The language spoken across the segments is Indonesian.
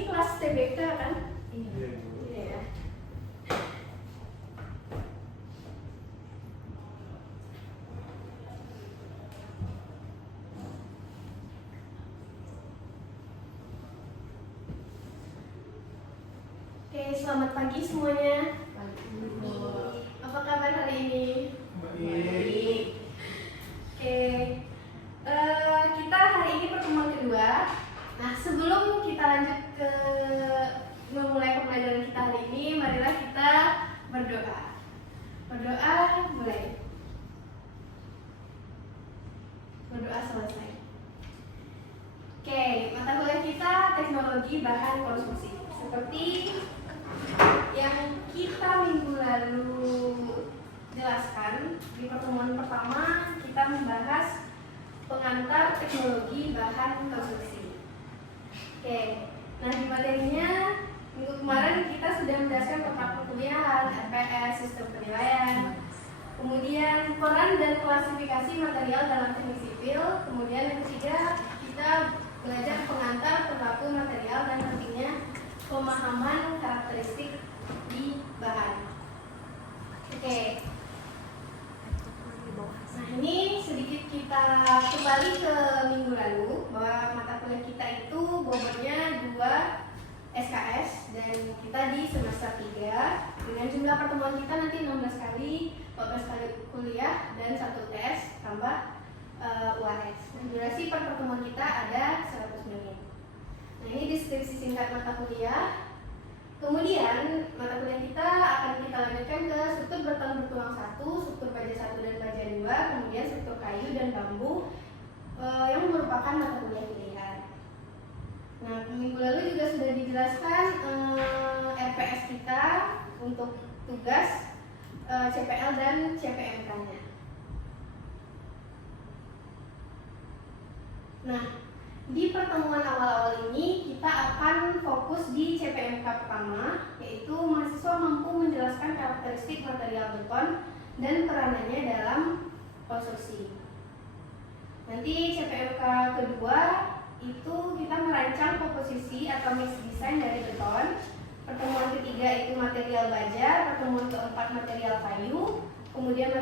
ini kelas TBK kan? Iya. Iya ya. Oke, selamat pagi semuanya. Apa kabar hari ini? Baik. Oke, kita hari ini pertemuan kedua. Nah, sebelum kita lanjut ke memulai pembelajaran kita hari ini, marilah kita berdoa. Berdoa mulai. Berdoa selesai. Oke, mata kuliah kita teknologi bahan konstruksi. Seperti yang kita minggu lalu jelaskan, di pertemuan pertama kita membahas pengantar teknologi bahan konstruksi. Oke, nah di materinya minggu kemarin kita sudah menjelaskan tentang perkuliahan, RPS, sistem penilaian, kemudian peran dan klasifikasi material dalam teknik sipil, kemudian yang ketiga kita belajar pengantar perilaku material dan pentingnya pemahaman karakteristik di bahan. Oke. Nah, ini sedikit kita kembali ke minggu lalu bahwa mata kuliah kita itu bobotnya 2 SKS dan kita di semester 3 dengan jumlah pertemuan kita nanti 16 kali, 14 kali kuliah dan 1 tes tambah UAS. Nah, durasi per pertemuan kita ada 100 menit. Nah, ini deskripsi singkat mata kuliah. Kemudian mata kuliah kita akan kita lanjutkan ke struktur bertang bertulang 1, struktur baja 1 dan baja 2, kemudian struktur kayu dan bambu yang merupakan mata kuliah pilihan. Nah, minggu lalu juga sudah dijelaskan RPS kita untuk tugas CPL dan CPMK-nya. Nah, di pertemuan awal-awal ini kita akan fokus di CPMK pertama, yaitu mahasiswa mampu menjelaskan karakteristik material beton dan peranannya dalam konstruksi. Nanti CPMK kedua itu kita merancang komposisi atau mix design dari beton. Pertemuan ketiga itu material baja, pertemuan keempat material kayu, kemudian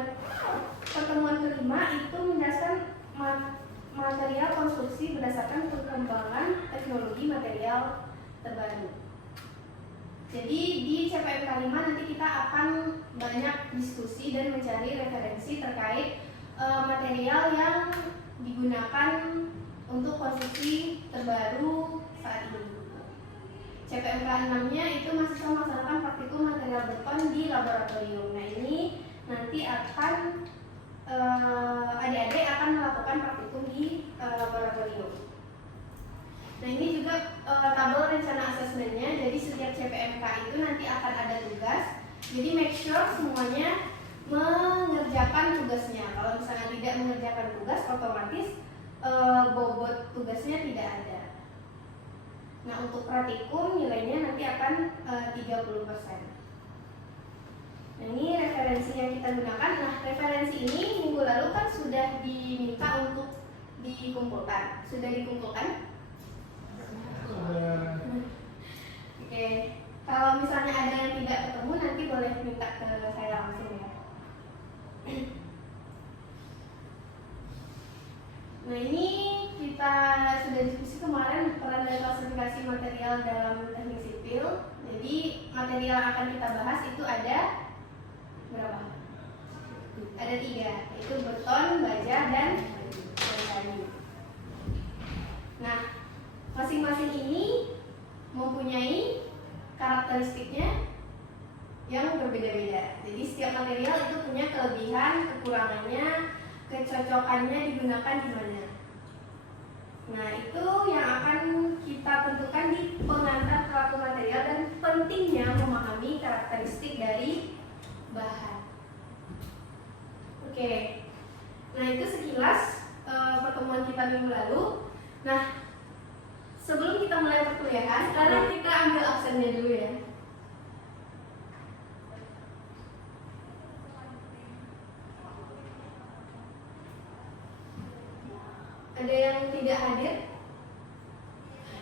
pertemuan kelima itu menjelaskan material konstruksi berdasarkan perkembangan teknologi material terbaru. Jadi di CPMK 5 nanti kita akan banyak diskusi dan mencari referensi terkait material yang digunakan untuk konstruksi terbaru saat ini. CPMK 6-nya itu mahasiswa melaksanakan praktikum material beton di laboratorium. Nah, ini nanti akan adik-adik akan melakukan praktikum di laboratorium. Nah, ini juga tabel rencana asesmennya. Jadi setiap CPMK itu nanti akan ada tugas. Jadi make sure semuanya mengerjakan tugasnya. Kalau misalnya tidak mengerjakan tugas, otomatis bobot tugasnya tidak ada. Nah, untuk praktikum nilainya nanti akan 30%. Nah, ini referensi yang kita gunakan. Nah, referensi ini minggu lalu kan sudah diminta untuk dikumpulkan. Sudah dikumpulkan? Oke. Kalau misalnya ada yang tidak ketemu, nanti boleh minta ke saya langsung ya. Nah, ini kita sudah diskusi kemarin peran dan klasifikasi material dalam teknik sipil. Jadi material yang akan kita bahas itu ada berapa? Ada 3, yaitu beton, baja, dan kayu. Nah, masing-masing ini mempunyai karakteristiknya yang berbeda-beda. Jadi setiap material itu punya kelebihan, kekurangannya, kecocokannya digunakan di mana. Nah, itu yang akan kita tentukan di pengantar perilaku material dan pentingnya memahami karakteristik dari bahan. Oke. Nah, itu sekilas pertemuan kita minggu lalu. Nah, sebelum kita mulai perkuliahan, sekarang kita ambil absennya dulu ya. Ada yang tidak hadir?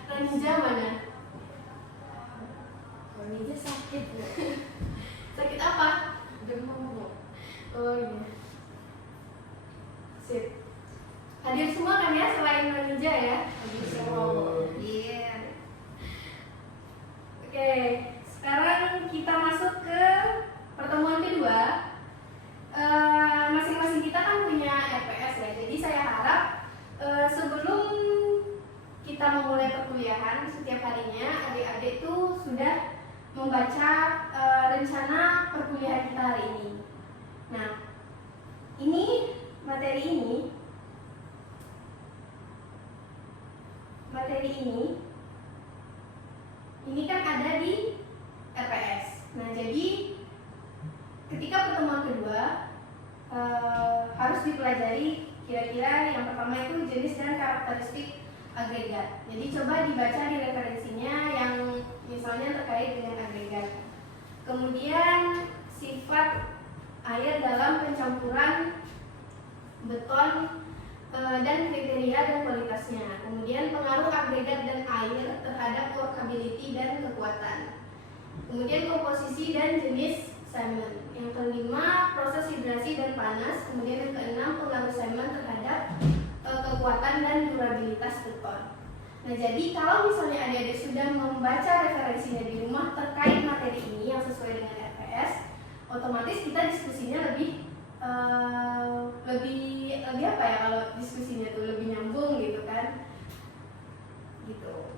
Ranja mana? Mami aja sakit Bu. Sakit apa? Demam Bu. Oh iya. Sip. Hadir semua kan ya selain Manija ya? Hadir semua. Iya. Oke, sekarang kita masuk ke pertemuan kedua. Masing-masing kita kan punya RPS ya. Jadi saya harap sebelum kita memulai perkuliahan setiap harinya, adik-adik tuh sudah membaca rencana perkuliahan kita hari ini. Nah, ini materi ini kan ada di RPS. Nah, jadi ketika pertemuan kedua harus dipelajari kira-kira yang pertama itu jenis dan karakteristik agregat. Jadi coba dibaca di referensinya yang misalnya terkait dengan agregat. Kemudian sifat air dalam pencampuran beton dan kriteria dan kualitasnya. Kemudian pengaruh agregat dan air terhadap workability dan kekuatan. Kemudian komposisi dan jenis semen. Yang kelima, proses hidrasi dan panas. Kemudian yang keenam, pengaruh semen terhadap kekuatan dan durabilitas beton. Nah, jadi kalau misalnya adik-adik sudah membaca referensinya di rumah terkait materi ini yang sesuai dengan RPS, otomatis kita diskusinya lebih apa ya, kalau diskusinya tuh lebih nyambung gitu kan, gitu.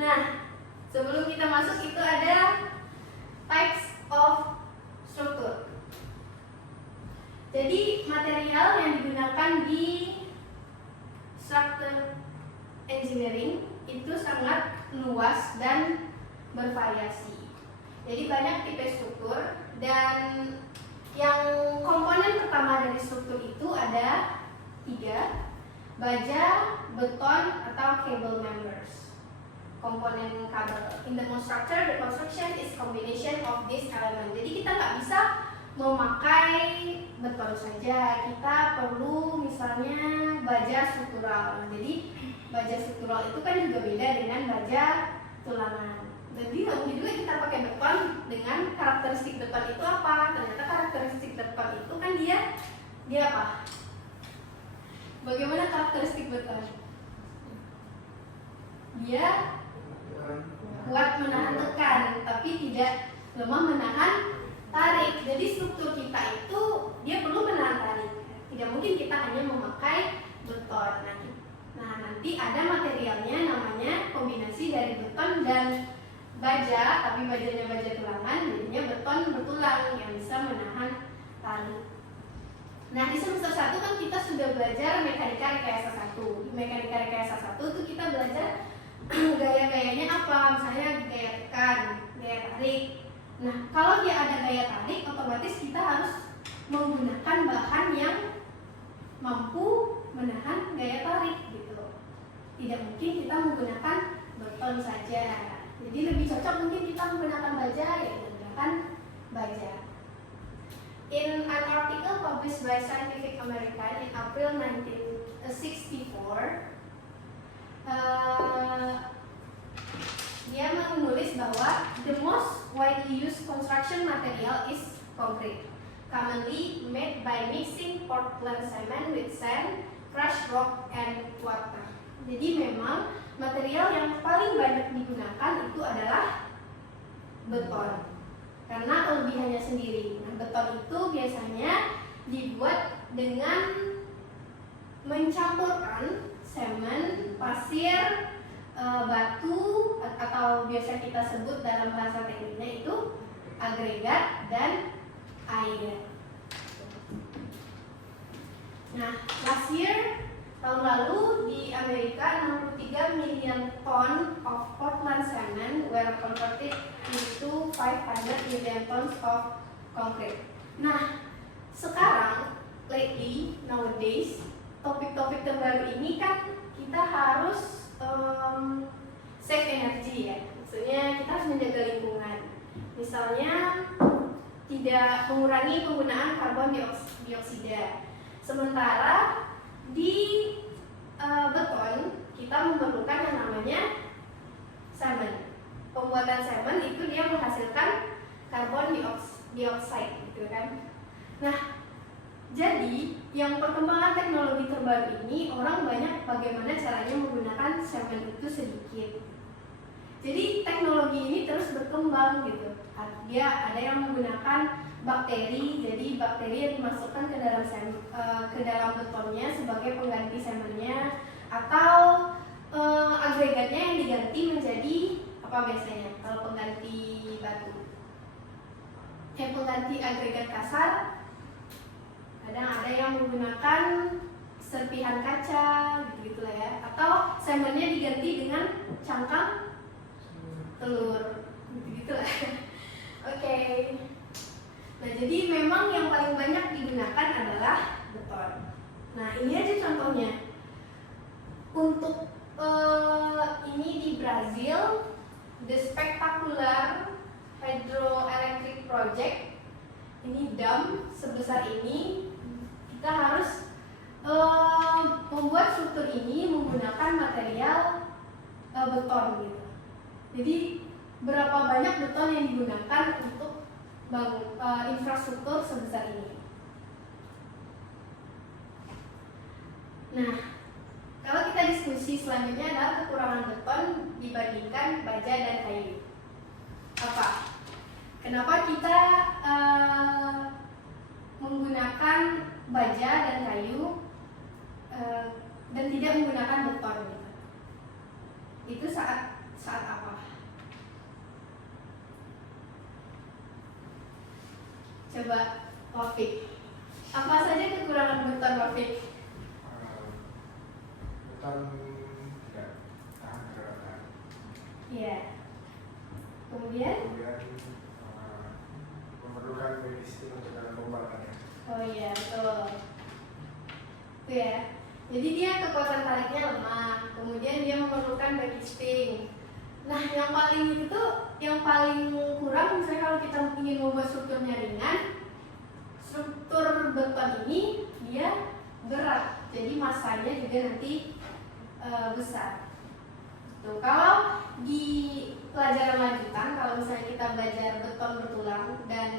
Nah, sebelum kita masuk itu ada types of structure. Jadi material yang digunakan di structure engineering itu sangat luas dan bervariasi. Jadi banyak tipe struktur, dan yang komponen pertama dari struktur itu ada 3: baja, beton, atau cable members. Komponen kabel. In the structure, the construction is combination of these elements. Jadi kita nggak bisa memakai beton saja, kita perlu misalnya baja struktural. Jadi baja struktural itu kan juga beda dengan baja tulangan. Jadi nggak mungkin juga kita pakai beton dengan karakteristik beton itu apa? Ternyata karakteristik beton itu kan dia apa? Bagaimana karakteristik beton? Dia kuat menahan tekan, tapi tidak lemah menahan tarik. Jadi struktur kita itu dia perlu menahan tarik. Tidak mungkin kita hanya memakai beton. Nah, nanti ada materialnya namanya kombinasi dari beton dan baja, tapi bajanya baja tulangan, jadinya beton bertulang yang bisa menahan tarik. Nah, di semester 1 kan kita sudah belajar mekanika rekayasa 1. Di mekanika rekayasa 1 itu kita belajar gaya-gayanya apa, misalnya gaya tekan, gaya tarik. Nah, kalau dia ada gaya tarik, otomatis kita harus menggunakan bahan yang mampu menahan gaya tarik gitu. Tidak mungkin kita menggunakan beton saja. Jadi lebih cocok mungkin kita menggunakan baja, ya menggunakan baja. In an article published by Scientific American in April 1964, dia menulis bahwa the most widely used construction material is concrete, commonly made by mixing Portland cement with sand, crushed rock, and water. Jadi memang material yang paling banyak digunakan itu adalah beton, karena kelebihannya sendiri. Nah, beton itu biasanya dibuat dengan mencampurkan semen, pasir, batu, atau biasa kita sebut dalam bahasa tekniknya itu agregat dan air. Nah, last year tahun lalu di Amerika 63 million ton of Portland cement were converted into 500 million tons of concrete. Nah, sekarang nowadays topik-topik terbaru ini kan kita harus save energy ya. Maksudnya kita harus menjaga lingkungan. Misalnya tidak mengurangi penggunaan karbon dioksida. Sementara di beton kita memerlukan yang namanya semen. Pembuatan semen itu dia menghasilkan karbon dioksida gitu kan. Nah, jadi yang perkembangan teknologi terbaru ini orang banyak bagaimana caranya menggunakan semen itu sedikit. Jadi teknologi ini terus berkembang gitu. Dia ada yang menggunakan bakteri, jadi bakteri yang dimasukkan ke dalam betonnya sebagai pengganti semennya, atau agregatnya yang diganti menjadi apa biasanya kalau pengganti batu? Pengganti agregat kasar. Kadang ada yang menggunakan serpihan kaca gitu lah ya, atau semennya diganti dengan cangkang telur gitu lah. Oke. Nah, jadi memang yang paling banyak digunakan adalah beton. Nah, ini aja contohnya. Untuk ini di Brazil, The Spectacular Hydroelectric Project, ini dam sebesar ini, kita harus membuat struktur ini menggunakan material beton gitu. Jadi berapa banyak beton yang digunakan untuk bangun infrastruktur sebesar ini. Nah, kalau kita diskusi selanjutnya adalah kekurangan beton dibandingkan baja dan kayu. Apa? Kenapa kita menggunakan baja dan kayu dan tidak menggunakan beton gitu? Itu saat apa? Coba Wafik. Apa saja kekurangan beton, Wafik? Beton tidak tahan gerakan. Iya. Kemudian Memerlukan medis untuk dalam pembakarnya. oh iya, betul. Itu ya. Jadi dia kekuatan tariknya lemah, kemudian dia memerlukan backisting. Nah, yang paling kurang misalnya kalau kita ingin membuat strukturnya ringan, struktur beton ini dia berat, jadi masanya juga nanti besar. Tuh, kalau di pelajaran lanjutan, kalau misalnya kita belajar beton bertulang dan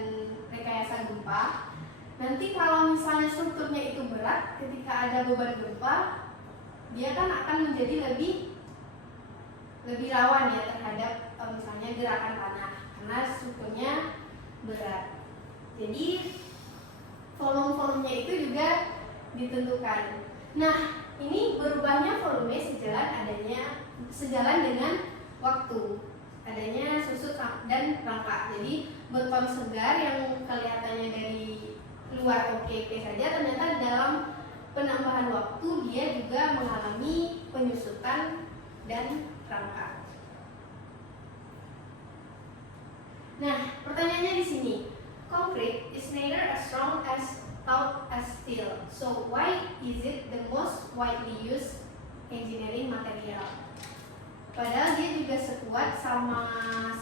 rekayasa gempa, nanti kalau misalnya strukturnya itu berat, ketika ada beban gempa, dia kan akan menjadi lebih rawan ya terhadap misalnya gerakan tanah karena strukturnya berat. Jadi volume-volumenya itu juga ditentukan. Nah, ini berubahnya volume sejalan dengan waktu, adanya susut dan rangka. Jadi beton segar yang kelihatannya dari luar oke saja, ternyata dalam penambahan waktu dia juga mengalami penyusutan dan rangka. Nah, pertanyaannya di sini, concrete is neither as strong as tough as steel. So why is it the most widely used engineering material? Padahal dia juga sekuat sama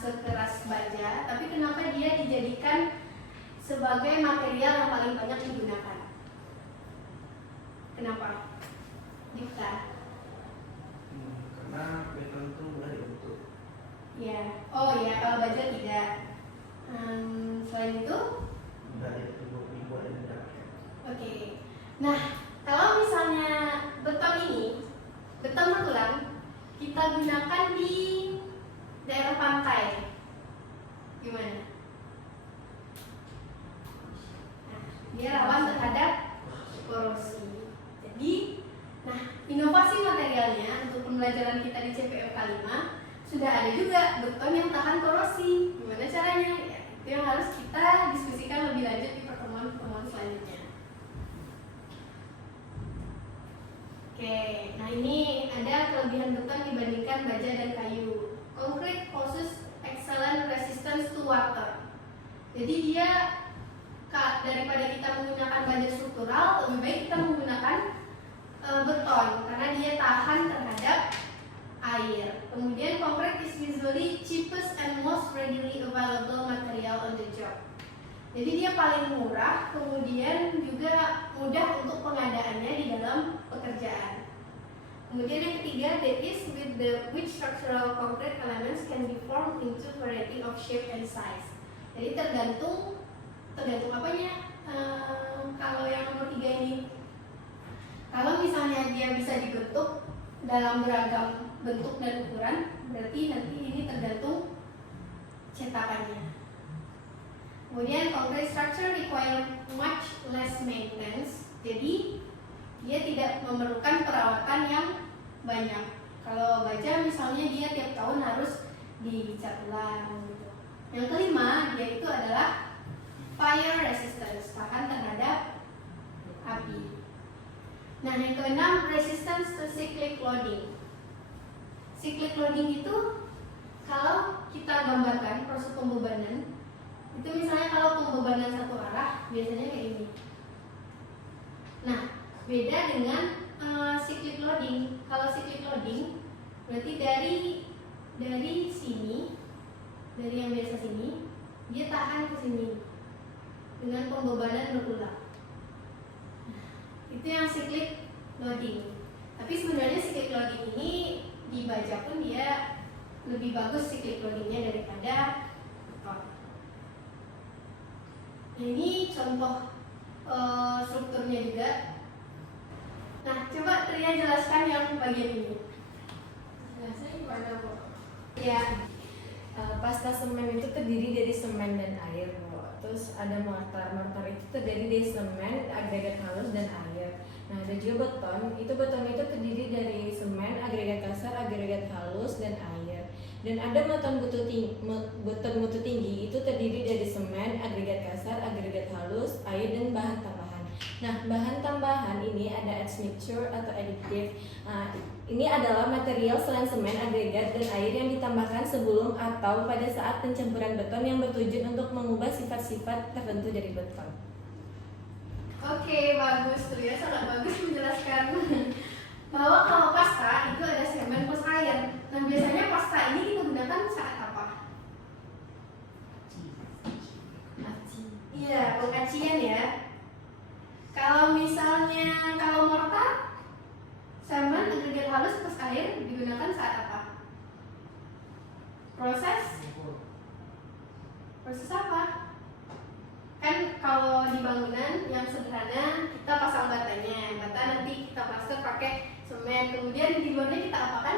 sekeras baja, tapi kenapa dia dijadikan sebagai material yang paling banyak digunakan? Kenapa? Dikta. Karena beton itu mudah dibentuk. Ya, oh ya, kalau baja tidak. Selain itu? Mudah dibuat dan didapatkan. Oke. Nah, kalau misalnya beton ini, beton bertulang, kita gunakan di daerah pantai, gimana? Nah, dia rawan terhadap korosi. Jadi, nah, inovasi materialnya untuk pembelajaran kita di CPMK 5 sudah ada juga beton yang tahan korosi. Gimana caranya? Ya, itu yang harus kita diskusikan lebih lanjut di pertemuan-pertemuan selanjutnya. Oke, nah ini ada kelebihan beton dibandingkan baja dan kayu. Concrete possesses excellent resistance to water. Jadi dia daripada kita menggunakan baja struktural, lebih baik kita menggunakan beton karena dia tahan terhadap air. Kemudian concrete is usually cheapest and most readily available material on the job. Jadi dia paling murah, kemudian juga mudah untuk pengadaannya di dalam pekerjaan. Kemudian yang ketiga, that is with which structural concrete elements can be formed into variety of shape and size. Jadi tergantung apanya. Kalau yang nomor 3 ini, kalau misalnya dia bisa dibentuk dalam beragam bentuk dan ukuran, berarti nanti ini tergantung cetakannya. Kemudian concrete structure require much less maintenance, jadi dia tidak memerlukan perawatan yang banyak. Kalau baja misalnya dia tiap tahun harus dicat ulang gitu. Yang kelima dia itu adalah fire resistance, tahan terhadap api. Nah, yang keenam, resistance to cyclic loading. Cyclic loading itu kalau kita gambarkan proses pembebanan, itu misalnya kalau pembebanan satu arah biasanya kayak ini. Nah, beda dengan cyclic loading. Kalau cyclic loading berarti dari sini, dari yang biasa sini, dia tahan ke sini dengan pembebanan berulang. Itu yang cyclic loading. Tapi sebenarnya cyclic loading ini di baja pun dia lebih bagus cyclic loadingnya daripada beton. Nah, ini contoh strukturnya juga. Nah, coba Tria jelaskan yang bagian ini. Jelasnya gimana, Bu? Ya, Pasta semen itu terdiri dari semen dan air, Bu. Terus ada mortar. Mortar itu terdiri dari semen, agregat halus, dan air. Nah, ada juga beton. Beton itu terdiri dari semen, agregat kasar, agregat halus, dan air. Dan ada beton mutu tinggi itu terdiri dari semen, agregat kasar, agregat halus, air, dan bahan tambahan. Nah, bahan tambahan ini ada admixture atau additive. Ini adalah material selain semen, agregat, dan air yang ditambahkan sebelum atau pada saat pencampuran beton yang bertujuan untuk mengubah sifat-sifat tertentu dari beton. Oke, bagus. Tria sangat bagus menjelaskan bahwa kalau pasta itu ada semen plus air. Nah, biasanya pasta ini kita gunakan saat apa? Iya, pengacian ya. Kalau misalnya mortar, semen, agregat halus plus air digunakan saat apa? Proses apa? Kan kalau di bangunan yang sederhana kita pasang batanya, bata nanti kita plaster pakai semen, kemudian di luarnya kita apakan?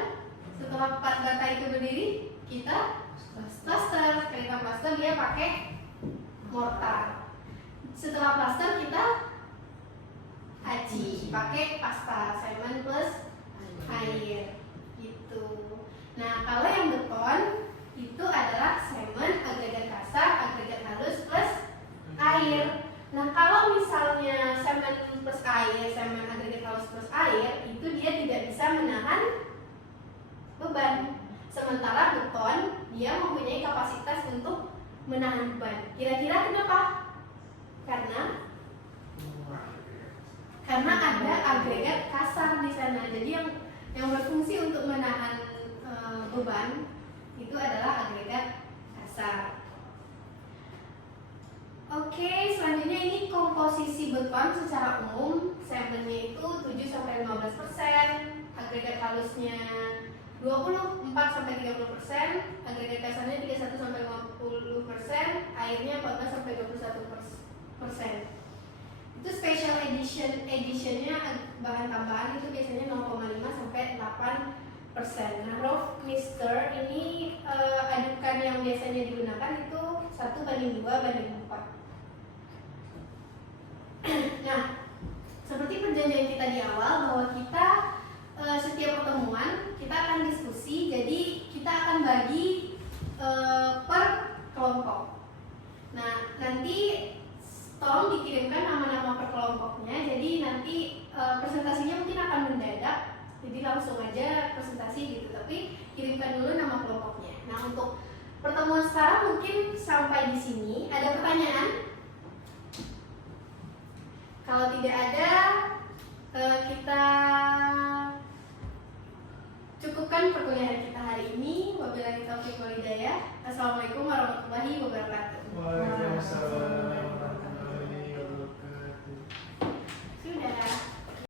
Setelah bata itu berdiri, kita plaster. Ketika kita plaster dia pakai mortar. Setelah plaster kita aci, pakai pasta semen plus air gitu. Nah, kalau yang beton itu adalah semen, agregat kasar, agregat halus plus air. Nah, kalau misalnya semen plus air, semen agregat halus plus air, itu dia tidak bisa menahan beban. Sementara beton dia mempunyai kapasitas untuk menahan beban. Kira-kira kenapa? Karena ada agregat kasar di sana. Jadi yang berfungsi untuk menahan beban itu adalah agregat kasar. Oke, selanjutnya ini komposisi beton secara umum. Semennya itu 7-15%, agregat halusnya 24-30%, agregat kasarnya 31-50%, airnya 14-21%. Itu special editionnya bahan tambahan itu biasanya 0,5-8%. Nah, rough mixture ini adukan yang biasanya digunakan itu 1:2:4. Nah, seperti perjanjian kita di awal bahwa kita setiap pertemuan kita akan diskusi, jadi kita akan bagi per kelompok. Nah, nanti tolong dikirimkan nama-nama per kelompoknya. Jadi nanti presentasinya mungkin akan mendadak, jadi langsung aja presentasi gitu. Tapi kirimkan dulu nama kelompoknya. Nah, untuk pertemuan sekarang mungkin sampai di sini. Ada pertanyaan? Kalau tidak ada, kita cukupkan perkuliahan kita hari ini. Wabillahi taufiq wal hidayah. Assalamualaikum warahmatullahi wabarakatuh.